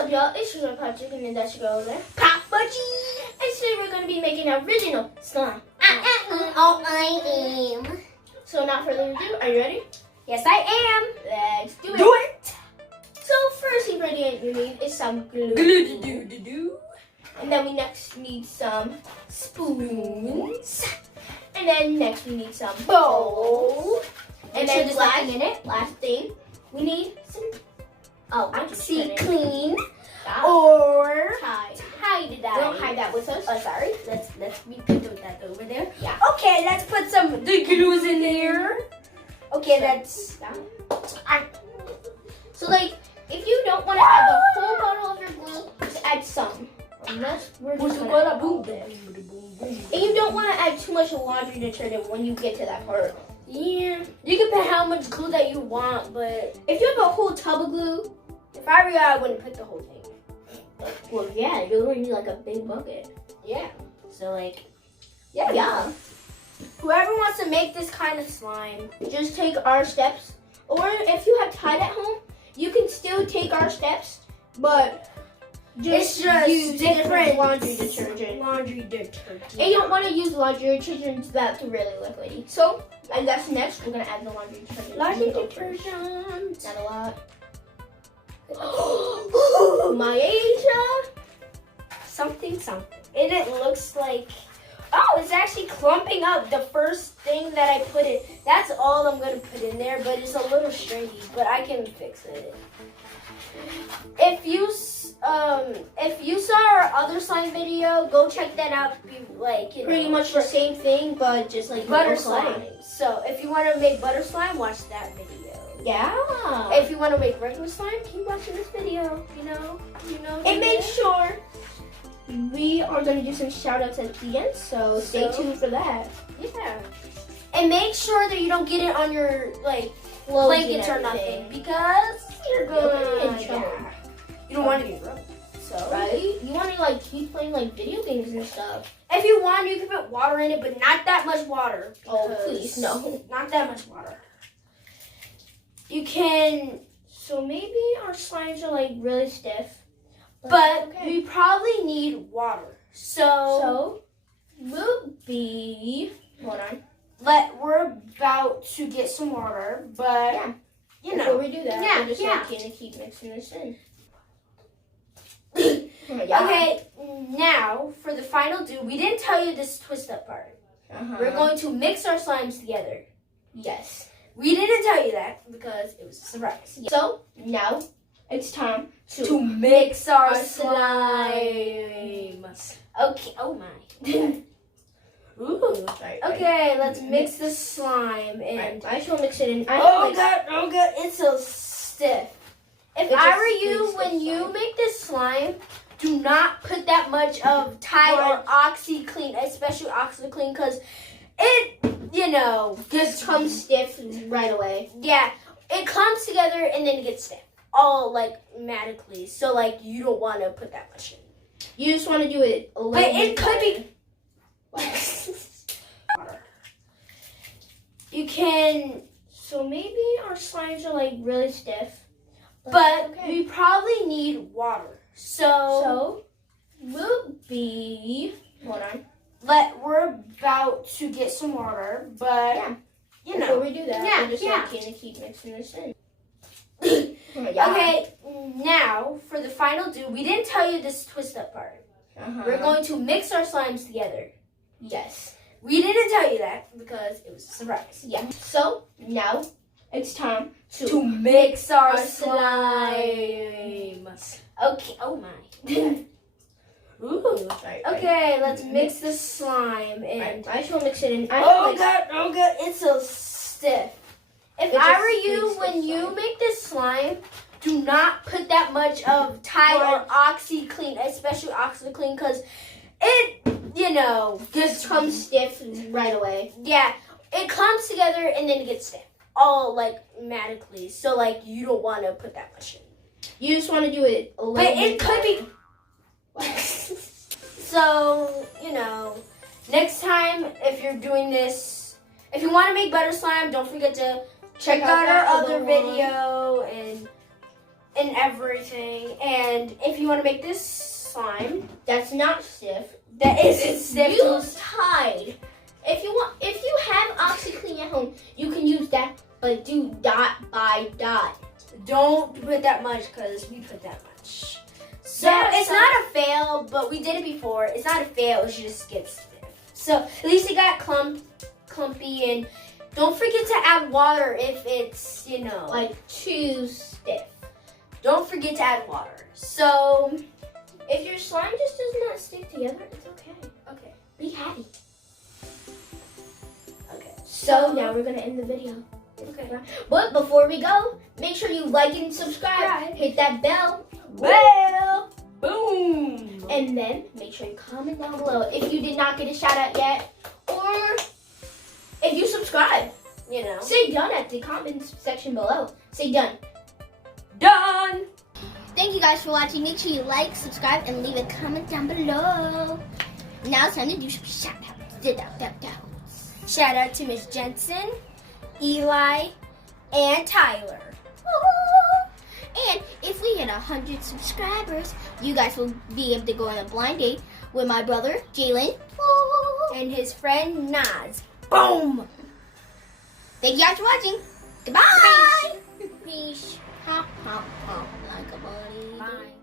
up, y'all? It's your Pop Chicken, and that's your girl over there, Pop Budgie. and today we're going to be making original slime. Oh, I am. So, without further ado, are you ready? Yes, I am. Let's do it. Do it. So, first ingredient you need is some glue. Glue. And then we next need some spoons. And then next we need some bowl. And then there's nothing in it. last thing, we need some OxyClean Stop. or Tide. Tide. Don't hide that with us. Oh, sorry. Let's we put that over there. Yeah. Okay, let's put some the glues in there. Okay, that's. So, like, if you don't want to add the whole bottle of your glue, just add some. Unless we're just going to add all of it. And you don't want to add too much laundry detergent when you get to that part. Yeah, you can put how much glue that you want, but If you have a whole tub of glue, if I were you, I wouldn't put the whole thing. well, yeah, you're going to need like a big bucket. Yeah. So like, Yeah. Whoever wants to make this kind of slime, Just take our steps. Or if you have Tide at home, you can still take our steps, but it's just use different laundry detergent. Laundry detergent. And you don't want to use laundry detergent that's really liquidy. So, I guess next we're going to add the laundry detergent. Laundry Not detergent. a lot. Myasia. Something. And it looks like, oh, it's actually clumping up the first thing that I put in. That's all I'm going to put in there, but it's a little stringy, but I can fix it. If you saw our other slime video, go check that out. Pretty much the same thing, but just like butter more slime. So if you want to make butter slime, watch that video. Yeah. If you want to make regular slime, keep watching this video. You know. And make sure we are going to do some shout outs at the end, so stay tuned for that. Yeah. And make sure that you don't get it on your Clothes blankets and or everything. nothing, because you're You'll gonna get in trouble. You don't want to get rubbed. So Right? You want to like keep playing like video games and stuff. if you want, you can put water in it, but not that much water. Oh, because- please, no. Not that much water. You can, So maybe our slimes are like really stiff. but okay. we probably need water. So, we'll be. Hold on. we're about to get some water, but Yeah. you Before know. we do that, Yeah, we're just yeah. gonna keep mixing this in. Okay, now for the final do, we didn't tell you this twist up part. Uh-huh. We're going to mix our slimes together. Yes. We didn't tell you that because it was a surprise. So now it's time To mix our our slime. Okay. Oh my. Ooh. Right, Okay, let's mix the slime Right. and. I shall mix it in. I Oh god! It's so stiff. If It I just were you, squeezed when the you slime. make this slime, do not put that much of Tide or OxyClean, especially OxyClean, because it, just comes stiff right away. yeah, it comes together and then it gets stiff, all like automatically. So like you don't want to put that much in. You just want to do it a little But bit it could be. better. You can, So maybe our slimes are like really stiff. but okay. we probably need water. So we'll be. Hold on. we're about to get some water, but Yeah. you Before know. we do that, Yeah, we're just yeah. gonna keep mixing this in. Okay, now for the final do, we didn't tell you this twist up part. Uh-huh. We're going to mix our slimes together. Yes. We didn't tell you that because it was a surprise. Yeah. So now it's time To mix our our slime. Okay. Oh my. Ooh. Right, Okay, let's mix the slime Right. and. I shall mix it in. I Oh like, god! It's so stiff. If It I just were you, squeezed the when you slime. make this slime, do not put that much of Tide or OxyClean, especially OxyClean, because it, just comes stiff right away. yeah, it comes together and then it gets stiff, all like automatically. So like you don't want to put that much in. You just want to do it a little But bit it could be. So next time if you're doing this, if you want to make butter slime, don't forget to check out our that other one. video and and everything. And if you want to make this slime, that's not stiff. That isn't stiff. Use Tide. If you have OxyClean at home, you can use that, but do dot by dot. Don't put that much because we put that much. So Yeah, it's not a fail, but we did it before. It's not a fail. It just gets stiff. So at least it got clumpy, and don't forget to add water if it's like too stiff. Don't forget to add water. So if your slime just does not stick together, it's okay. okay, Be happy. okay. So now we're gonna end the video. Okay. But before we go, make sure you like and subscribe. Right. Hit that bell. Well, boom. And then make sure you comment down below if you did not get a shout out yet, or if you subscribe. Say done at the comments section below. Say done. Done. Thank you guys for watching. Make sure you like, subscribe, and leave a comment down below. Now it's time to do some shout outs. Shout out to Miss Jensen, Eli, and Tyler. And if we hit 100 subscribers, you guys will be able to go on a blind date with my brother, Jalen. And his friend, Naz. Boom! Thank you guys for watching. Goodbye! Peace. Hop, hop, hop like a bunny. Bye.